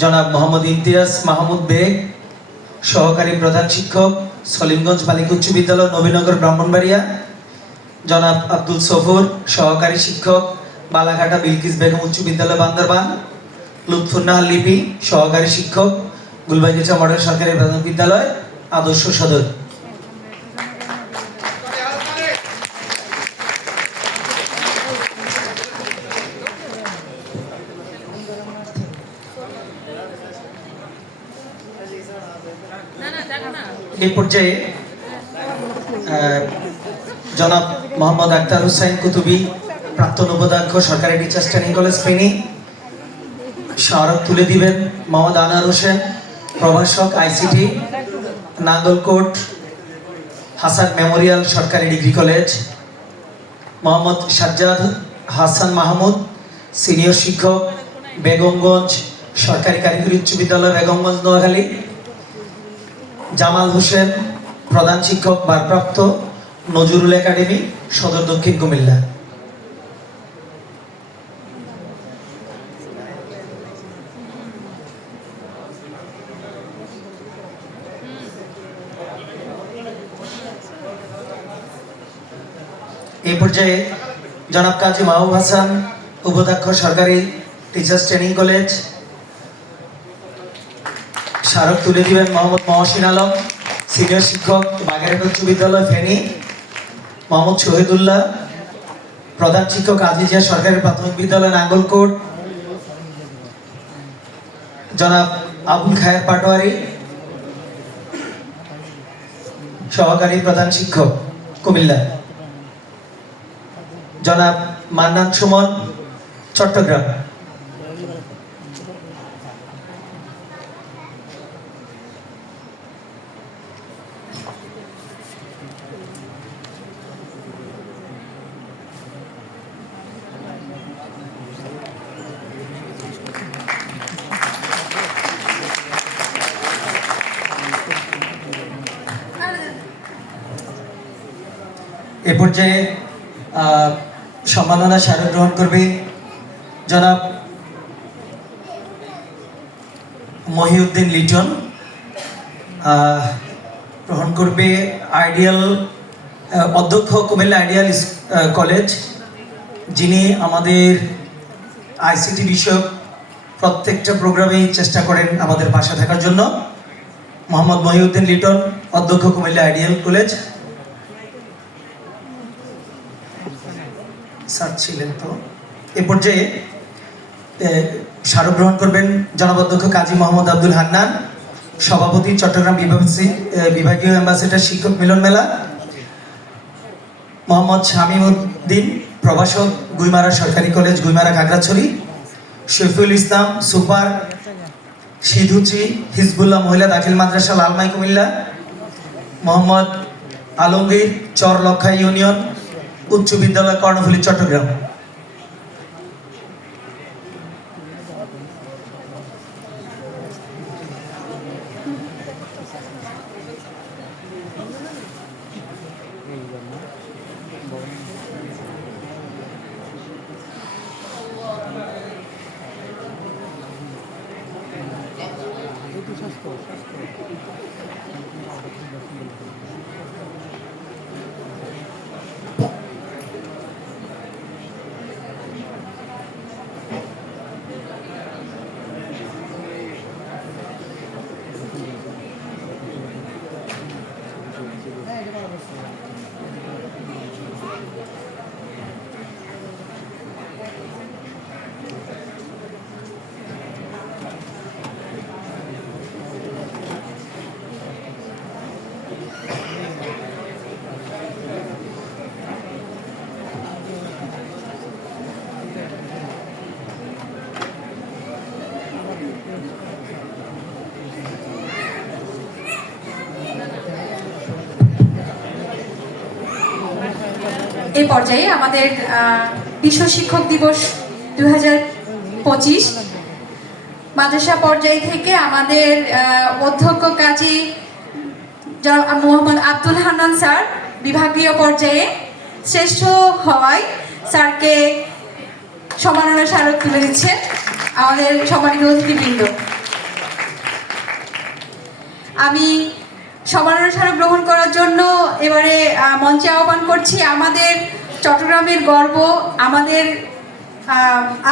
জনাব মোহাম্মদ ইমতিয়াজ মাহমুদ বেগ সহকারী প্রধান শিক্ষক, সলিমগঞ্জ বালিক উচ্চ বিদ্যালয়, নবীনগর, ব্রাহ্মণবাড়িয়া। জনাব আব্দুল সফর, সহকারী শিক্ষক, বালাঘাটা বিলকিস বেগম উচ্চ বিদ্যালয়, বান্দরবান। লুৎফুন্নাহার লিপি, সহকারী শিক্ষক গুলবাইগিচা মডেল সরকারি প্রাথমিক বিদ্যালয়, আদর্শ সদর। এই পর্যায়ে জনাব মোহাম্মদ আক্তার হুসাইন কুতুবি, প্রাক্তন উপাধ্যক্ষ, সরকারি টিচার্স ট্রেনিং কলেজ ফেনী, স্মারক তুলে দিবেন মোহাম্মদ আনার হোসেন, প্রভাষক আইসিটি, নাঙ্গলকোট, হাসান মেমোরিয়াল সরকারি degree college, Mohammad Sajjad Hasan Mahmud, senior শিক্ষক, বেগমগঞ্জ সরকারি কারিগরি উচ্চ বিদ্যালয়, বেগমগঞ্জ, নোয়াখালী জামাল হোসেন, প্রধান শিক্ষক ভারপ্রাপ্ত, নজরুল একাডেমি, সদর দক্ষিণ কুমিল্লা। এই পর্যায়ে জনাব কাজী মাহবুব হাসান, উপাধ্যক্ষ সরকারি টিচার্স ট্রেনিং কলেজ স্মারক তুলে দিবেন মোহাম্মদ মহসিন আলম, সিনিয়র শিক্ষক বাগেরহাট উচ্চ বিদ্যালয় ফেনী, মোহাম্মদ শহীদুল্লাহ, প্রধান শিক্ষক আজিজিয়া সরকারি প্রাথমিক বিদ্যালয় নাঙ্গলকোট, জনাব আবুল খায়ের পাটোয়ারি, সহকারী প্রধান শিক্ষক কুমিল্লা। জনাব মান্নান সুমন, চট্টগ্রাম। পর্যায়ে সম্মাননা স্মারক গ্রহণ করবে জনাব মহিউদ্দিন লিটন। গ্রহণ করবে আইডিয়াল অধ্যক্ষ কুমিল্লা আইডিয়াল কলেজ। যিনি আমাদের আইসিটি বিষয়ক প্রত্যেকটা প্রোগ্রামেই চেষ্টা করেন আমাদের পাশে থাকার জন্য। মোহাম্মদ মহিউদ্দিন লিটন, অধ্যক্ষ কুমিল্লা আইডিয়াল কলেজ। স্যার ছিলেন তো। এ পর্যায়ে স্মারক গ্রহণ করবেন জনাবাধ্যক্ষ কাজী মোহাম্মদ আব্দুল হান্নান, সভাপতি চট্টগ্রাম বিভাগ- বিভাগীয় অ্যাম্বাসেডার শিক্ষক মিলন মেলা, মোহাম্মদ শামীম উদ্দিন প্রভাষক গুইমারা সরকারি কলেজ গুইমারা খাগড়াছড়ি শফিউল ইসলাম, সুপার সিধুচি, হিজবুল্লাহ মহিলা দাখিল মাদ্রাসা লালমাই কুমিল্লা, মোহাম্মদ আলমগীর চর লক্ষা ইউনিয়ন উচ্চ বিদ্যালয় কর্ণফুলী চট্টগ্রাম। এই পর্যায়ে আমাদের বিশ্ব শিক্ষক দিবস দু পঁচিশ। মাদ্রাসা পর্যায় থেকে আমাদের অধ্যক্ষ কাজী মোহাম্মদ আব্দুল হান্নান স্যার বিভাগীয় পর্যায়ে শ্রেষ্ঠ হওয়ায় স্যারকে সম্মাননা স্মারক তুলে দিচ্ছে আমাদের সম্মানিত অতিথিবৃন্দ। আমি স্মারক গ্রহণ করার জন্য এবারে মঞ্চে আহ্বান করছি আমাদের চট্টগ্রামের গর্ব, আমাদের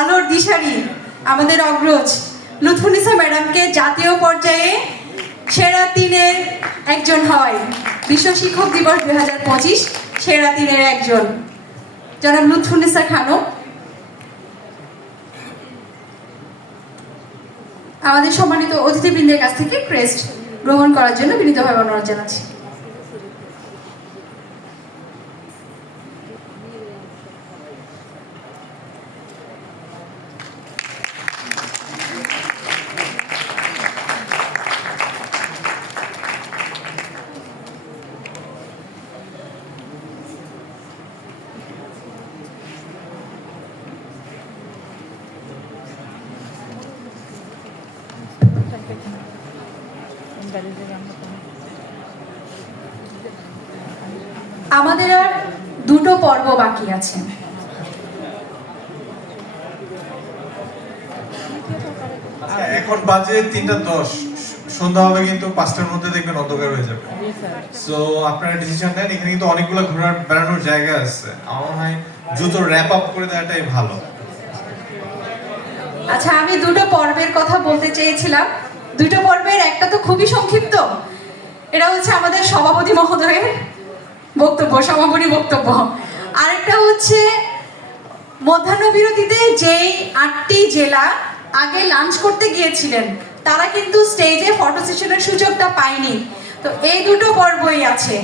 আলোর দিশারি, আমাদের অগ্রজ লুৎফুনিসা ম্যাডামকে জাতীয় পর্যায়ে সেরা তিনের একজন হয়। বিশ্ব শিক্ষক দিবস দুই হাজার পঁচিশ, সেরা তিনের একজন। জনাব লুৎফুনিসা খানম। আমাদের সম্মানিত অতিথিবৃন্দের কাছ থেকে ক্রেস্ট গ্রহণ করার জন্য বিনীতভাবে অনুরোধ জানাচ্ছি। আমাদের আর দুটো পর্ব বাকি আছে। আচ্ছা, এখন বাজে তিনটা দশ। সন্ধ্যা হবে কিন্তু পাঁচটার মধ্যে দেখবেন অন্ধকার হয়ে যাবে। সো আপনারা ডিসিশন নেন এখানে কিন্তু অনেকগুলো ঘোরার বেড়ানোর জায়গা আছে। আমার মনে হয় দ্রুত র্যাপ আপ করে দেওয়াটাই ভালো। আচ্ছা আমি দুটো পর্বের কথা বলতে চেয়েছিলাম। দুটো পর্বের, একটা তো খুবই সংক্ষিপ্ত। এটা হচ্ছে আমাদের সভাপতি মহোদয়ের বক্তব্য সমাপনী বক্তব্য। আরেকটা হচ্ছে, মধ্যাহ্ন বিরতিতে যেই আটটি জেলা আগে লাঞ্চ করতে গিয়েছিলেন, তারা কিন্তু স্টেজে ফটো সেশনের সুযোগটা পায়নি। তো এই দুটো পর্বই আছে।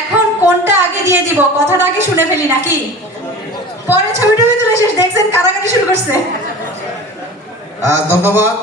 এখন কোনটা আগে দিয়ে দিব? কথাটা আগে শুনে ফেলি নাকি? পরে ছবি টবি তুলে শেষ। দেখছেন কারাকারি শুরু করছে। ধন্যবাদ।